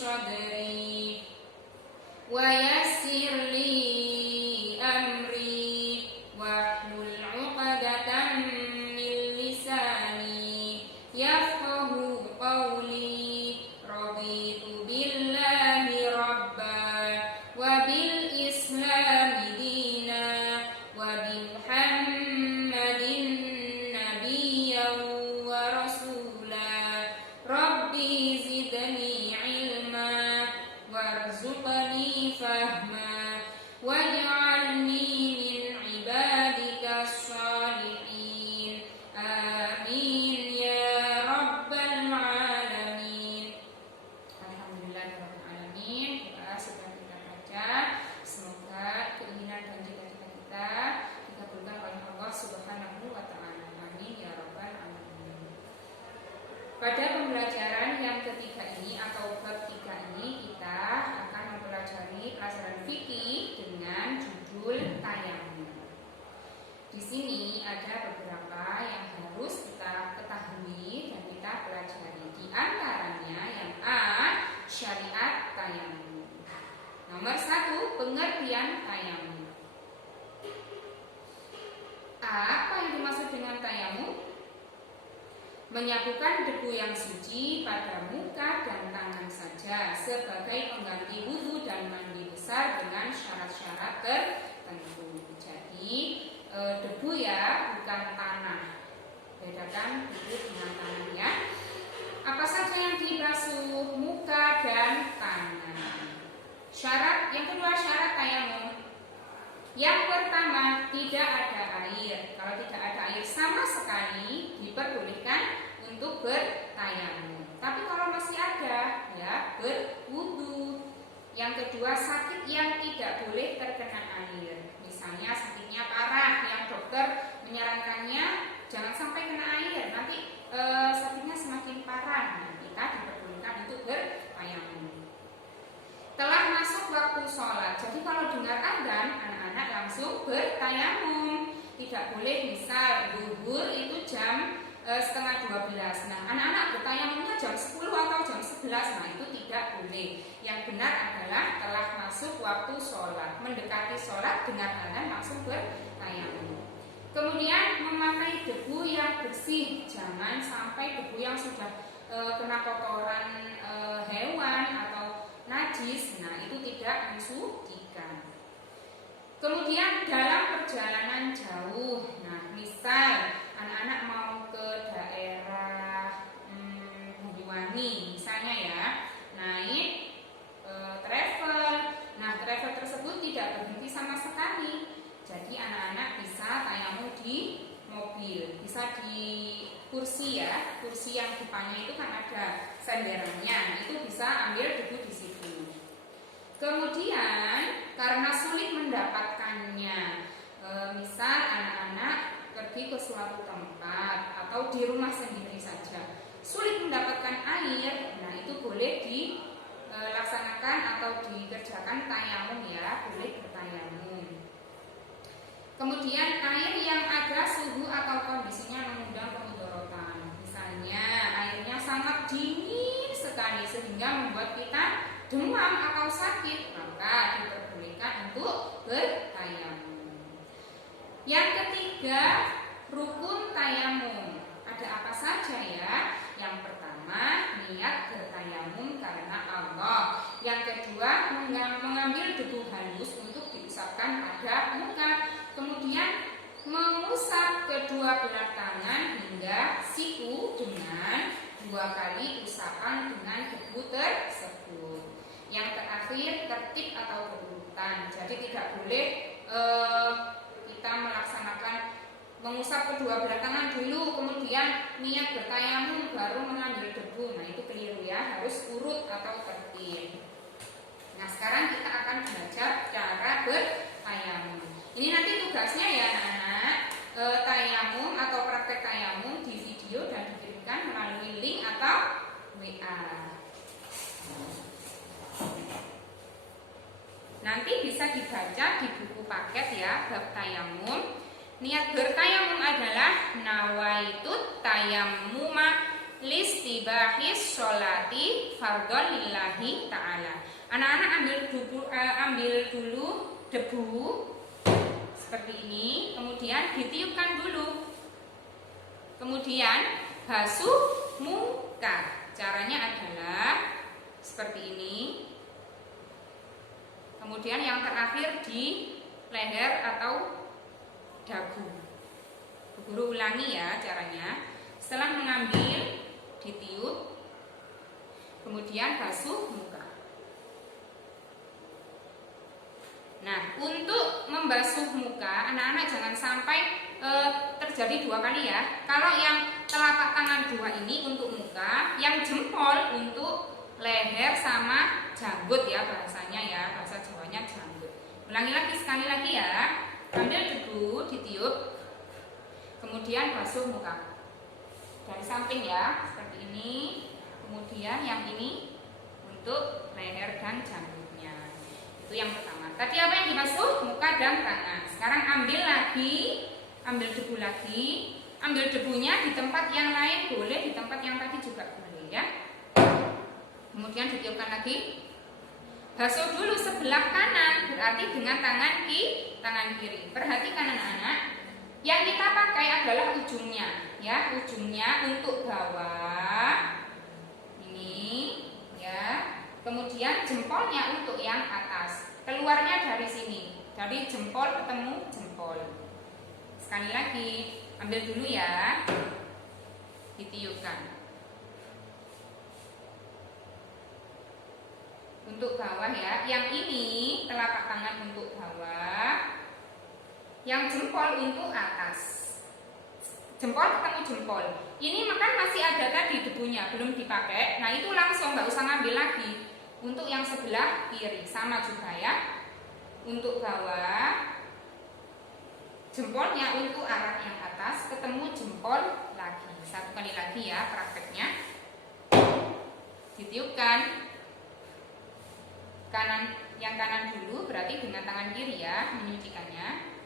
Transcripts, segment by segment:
صدري ويسر لي أمري واحلل عقدة من لساني يفقه قولي رضيت بالله ربا وبالإسلام دينا وبمحمد نبيا ورسولا ربي زدني علما وارزقني فهما واجعلني من عبادك الصالحين آمين يا رب العالمين. Alhamdulillahirrahmanirrahim. Doa sudah kita baca. Semoga keinginan dan cita-cita kita dikabulkan oleh Allah Subhanahu wa Ta'ala. Amin ya rabbal alamin. Pada pembelajaran yang ketiga ini atau bab 3 ini kita akan mempelajari pelajaran fikih dengan judul tayamum. Di sini ada beberapa yang harus kita ketahui dan kita pelajari. Di antaranya yang A, syariat tayamum. Nomor 1, pengertian tayamum. Apa yang dimaksud dengan tayamum? Menyapukan debu yang suci pada muka dan tangan saja sebagai pengganti wudhu dan mandi besar dengan syarat-syarat tertentu. Jadi debu ya, bukan tanah. Bedakan debu dengan tanah ya. Apa saja yang dibasuh? Muka dan tangan. Syarat yang kedua, syarat tayamum. Yang pertama, tidak ada air. Kalau tidak ada air sama sekali, diperbolehkan untuk bertayamum. Tapi kalau masih ada, ya berwudu. Yang kedua, sakit yang tidak boleh terkena air. Misalnya sakitnya parah, yang dokter menyarankannya jangan sampai kena air. Nanti sakitnya semakin parah. Nah, kita diperbolehkan untuk bertayamum. Telah masuk waktu sholat. Jadi kalau dengar adzan, anak-anak langsung bertayamum. Tidak boleh misal zuhur itu jam setengah 12. Nah, anak-anak bertayamumnya jam 10 atau jam 11. Nah, itu tidak boleh. Yang benar adalah telah masuk waktu sholat. Mendekati sholat, dengar adzan langsung bertayamum. Kemudian memakai debu yang bersih. Jangan sampai debu yang sudah kena kotoran hewan atau najis, nah itu tidak disucikan. Kemudian dalam perjalanan jauh, nah misal anak-anak mau ke daerah Banyuwangi misalnya ya, naik travel, nah travel tersebut tidak berhenti sama sekali. Jadi anak-anak bisa tayamum di mobil, bisa di kursi ya, kursi yang depannya itu kan ada senderannya, nah itu bisa ambil debu di situ. Kemudian karena sulit mendapatkannya, misal anak-anak pergi ke suatu tempat atau di rumah sendiri saja, sulit mendapatkan air, nah itu boleh dilaksanakan atau dikerjakan tayamum ya, boleh bertayamum. Kemudian air yang ada suhu atau kondisinya mengundang kemudorotan. Misalnya airnya sangat dingin sekali sehingga membuat kita demam atau sakit, maka diperbolehkan untuk bertayamum. Yang ketiga, rukun tayamum. Ada apa saja ya? Yang pertama, niat bertayamum karena Allah. Yang kedua, mengambil debu halus untuk diusapkan pada muka. Kemudian mengusap kedua belah tangan hingga siku dengan 2 kali usapan dengan debu tersebut. Yang terakhir, tertib atau berurutan. Jadi tidak boleh kita melaksanakan mengusap kedua belah tangan dulu, kemudian niat bertayamum baru mengambil debu. Nah itu keliru ya, harus urut atau tertib. Nah sekarang kita akan belajar cara bertayamum. Ini nanti tugasnya ya anak-anak, tayamum atau praktek tayamum di video dan dikirimkan melalui link atau WA. Nanti bisa dibaca di buku paket ya, bab tayamum. Niat bertayamum adalah nawaitut tayammuma listibahis sholati fardhon lillahi ta'ala. Anak-anak ambil dulu debu seperti ini, kemudian ditiupkan dulu. Kemudian basuh muka. Caranya adalah seperti ini. Kemudian yang terakhir di leher atau dagu. Bu Guru ulangi ya caranya. Setelah mengambil, ditiup, kemudian basuh muka. Nah, untuk membasuh muka, anak-anak jangan sampai terjadi dua kali ya. Kalau yang telapak tangan dua ini untuk muka, yang jempol untuk leher sama janggut ya bahasanya ya, bahasa Jawanya janggut. Ulangi lagi sekali lagi ya. Ambil debu, ditiup, kemudian basuh muka dari samping ya, seperti ini. Kemudian yang ini untuk leher dan janggutnya. Itu yang pertama. Tadi apa yang dibasuh? Muka dan tangan. Sekarang ambil lagi, ambil debu lagi. Ambil debunya di tempat yang lain boleh, di tempat yang tadi juga boleh ya. Kemudian ditiupkan lagi. Basuh dulu sebelah kanan, berarti dengan tangan kiri. Perhatikan anak-anak, yang kita pakai adalah ujungnya, ya, ujungnya untuk bawah ini, ya. Kemudian jempolnya untuk yang atas, keluarnya dari sini, dari jempol ketemu jempol. Sekali lagi, ambil dulu ya, ditiupkan. Untuk bawah ya, yang ini telapak tangan untuk bawah, yang jempol untuk atas. Jempol ketemu jempol. Ini makan masih ada tadi debunya, belum dipakai. Nah itu langsung nggak usah ngambil lagi. Untuk yang sebelah kiri sama juga ya. Untuk bawah, jempolnya untuk arah yang atas, ketemu jempol lagi. Satu kali lagi ya prakteknya. Ditiupkan. Yang kanan dulu berarti dengan tangan kiri ya menyucikannya.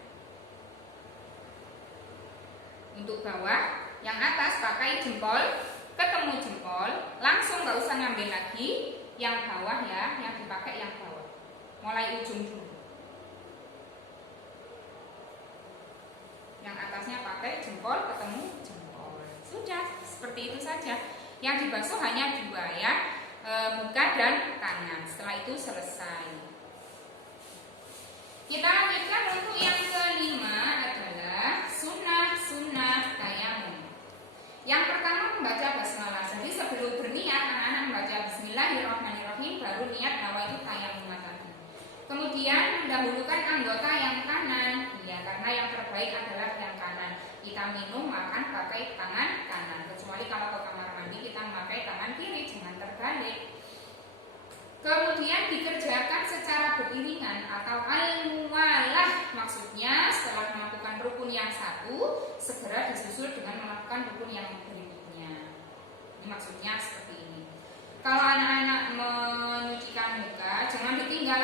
Untuk bawah, yang atas pakai jempol, ketemu jempol, langsung nggak usah ngambil lagi. Yang bawah ya, yang dipakai yang bawah. Mulai ujung dulu. Yang atasnya pakai jempol, ketemu jempol. Sudah, seperti itu saja. Yang dibasuh hanya dua ya. Muka dan tangan. Setelah itu selesai. Kita lanjutkan untuk yang kelima adalah sunnah tayamum. Yang pertama membaca basmalah. Jadi sebelum berniat anak-anak membaca Bismillahirrahmanirrahim baru niat nawaitu tayamum tadi. Kemudian mendahulukan anggota yang kanan. Ya, karena yang terbaik adalah yang kanan. Kita minum makan pakai tangan kanan. Kecuali kalau ke kamar mandi kita memakai tangan kiri, jangan terbalik. Kemudian dikerjakan secara beriringan atau al-muwalah, maksudnya setelah melakukan rukun yang satu segera disusul dengan melakukan rukun yang berikutnya. Ini maksudnya seperti ini. Kalau anak-anak menyucikan muka jangan ditinggal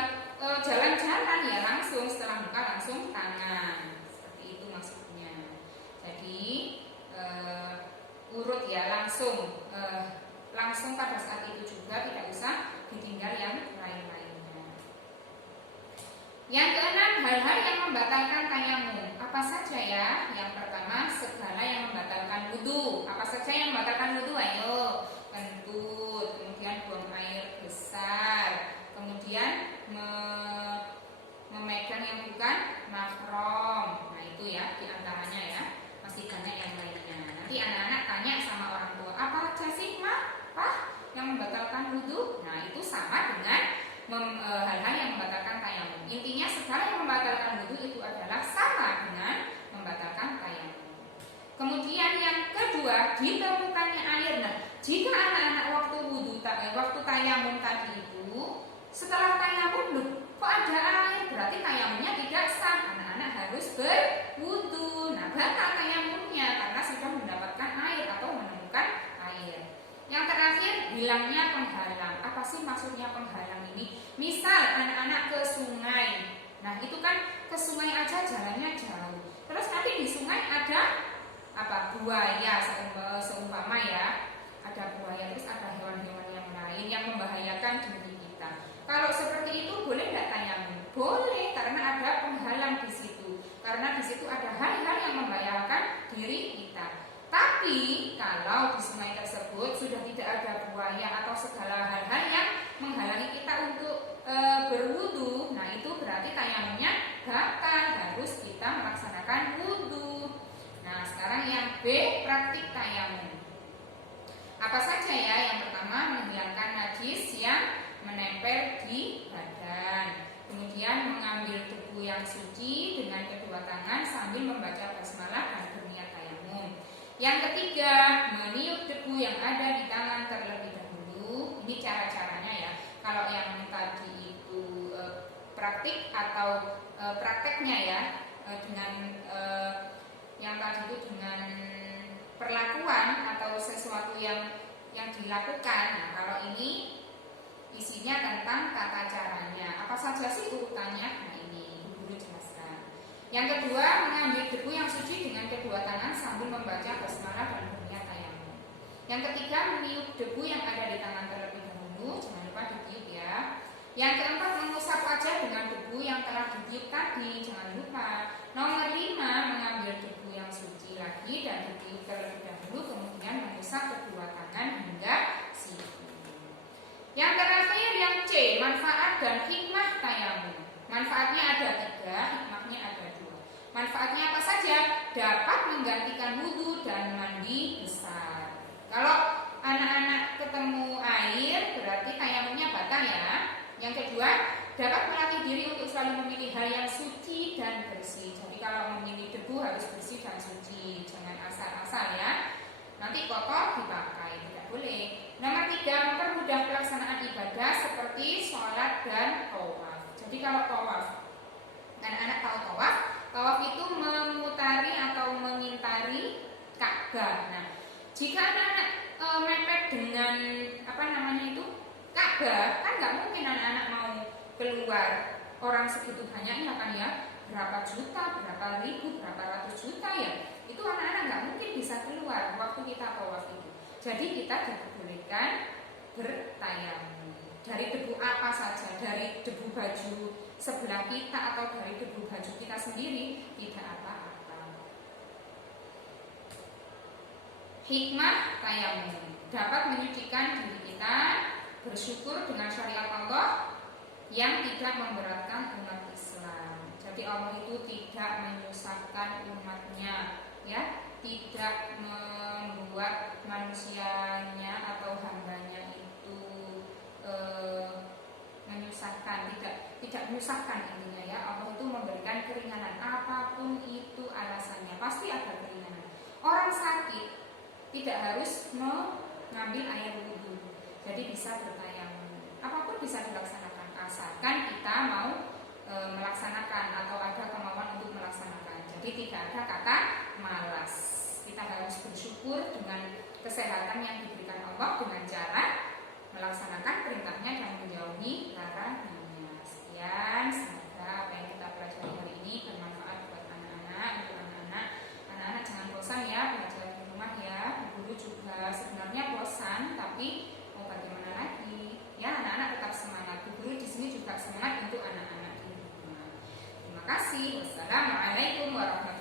jalan-jalan ya, langsung setelah muka langsung tangan. Seperti itu maksudnya. Jadi urut ya, langsung pada saat itu juga, tidak usah ditinggal yang lain-lainnya. Yang keenam, hal-hal yang membatalkan tayamum. Apa saja ya? Yang pertama, segala yang membatalkan wudu. Apa saja yang membatalkan wudu? Ayo, kentut, kemudian buang air besar, kemudian memegang yang bukan mahram. Nah itu ya diantaranya ya. Masih banyak yang lainnya. Nanti anak-anak tanya sama orang tua, apa aja sih Pak yang membatalkan wudu? Nah itu sama dengan hal-hal yang membatalkan tayamum. Intinya segala yang membatalkan wudu itu adalah sama dengan membatalkan tayamum. Kemudian yang kedua, ditemukannya air. Nah, jika anak-anak waktu tayamum tadi itu setelah tayamum loh, kok ada air, berarti tayamumnya tidak sah. Anak-anak harus berwudu. Nah, batal tayamumnya karena sudah mendapatkan air atau menemukan air. Yang terakhir, hilangnya penghalang. Apa sih maksudnya penghalang ini? Misal anak-anak ke sungai. Nah, itu kan ke sungai aja jalannya jauh. Terus nanti di sungai ada buaya seumpama ya. ada buaya, terus ada hewan-hewan yang lain yang membahayakan diri kita. Kalau seperti itu boleh nggak tayamum? Boleh, karena ada penghalang di situ. Karena di situ ada hal-hal yang membahayakan diri kita. Tapi kalau di sungai tersebut sudah tidak ada buaya atau segala hal-hal yang menghalangi kita untuk berwudu, nah itu berarti tayamumnya batal, harus kita melaksanakan wudu. Nah sekarang yang B, praktik tayamum. Apa saja ya? Yang pertama, menghilangkan najis yang menempel di badan. Kemudian mengambil debu yang suci dengan kedua tangan sambil membaca basmalah dan berniat tayamum. Yang ketiga, meniup debu yang ada di tangan terlebih dahulu. Ini cara-caranya ya. Kalau yang tadi itu praktik atau prakteknya ya, dengan yang tadi itu dengan perlakuan atau sesuatu yang dilakukan. Nah, kalau ini isinya tentang tata caranya. Apa saja sih urutannya? Nah, ini guru jelaskan. Yang kedua, mengambil debu yang suci dengan kedua tangan sambil membaca basmalah dan berniat tayamum. Yang ketiga, meniup debu yang ada di tangan terlebih dahulu, jangan lupa ditiup ya. Yang keempat, mengusap wajah dengan debu yang telah ditiup tadi, jangan lupa. Nomor 5, mengambil debu yang suci lagi dan ditiup terlebih dahulu, kemudian mengusap kedua tangan hingga siku. Yang terakhir, yang C, manfaat dan hikmah tayamum. Manfaatnya ada 3, hikmahnya ada 2. Manfaatnya apa saja? Dapat menggantikan wudu dan mandi besar. Kalau anak-anak ketemu air, berarti tayamumnya batal ya. Yang kedua, dapat melatih diri untuk selalu memilih hal yang suci dan bersih. Jadi kalau memilih debu harus bersih dan suci, jangan asal-asal ya. Nanti kotor dipakai, tidak boleh. Nomor 3, mempermudah pelaksanaan ibadah seperti sholat dan tawaf. Jadi kalau tawaf, anak-anak tahu tawaf? Tawaf itu memutari atau mengintari Ka'bah. Nah, jika anak-anak mepet dengan Ka'bah, kan nggak mungkin anak-anak mau keluar orang segitu banyaknya kan ya, berapa juta, berapa ribu, berapa ratus juta ya. Itu anak-anak nggak mungkin bisa keluar waktu kita tawaf itu. Jadi kita diperbolehkan bertayamum dari debu apa saja, dari debu baju sebelah kita atau dari debu baju kita sendiri, tidak apa-apa. Hikmah tayamum dapat menyucikan diri kita, bersyukur dengan syariat Allah yang tidak memberatkan umat Islam. Jadi Allah itu tidak menyusahkan umatnya, ya, tidak membuat manusianya atau hambanya itu menyusahkan, tidak menyusahkan intinya ya. Allah itu memberikan keringanan, apapun itu alasannya pasti ada keringanan. Orang sakit tidak harus mengambil air wudhu, jadi bisa bertayamum. Apapun bisa dilaksanakan asalkan kita mau melaksanakan atau ada kemauan untuk melaksanakan. Jadi tidak ada kata malas. Kita harus bersyukur dengan kesehatan yang diberikan Allah dengan cara melaksanakan perintahnya dan menjauhi larangannya. Sekian, semoga apa yang kita pelajari hari ini bermanfaat buat anak-anak. Untuk anak-anak jangan bosan ya belajar di rumah ya. Guru juga sebenarnya bosan, tapi mau bagaimana lagi? Ya, anak-anak tetap semangat. Guru di sini juga semangat untuk anak-anak di rumah. Terima kasih. Wassalamualaikum warahmatullahi wabarakatuh.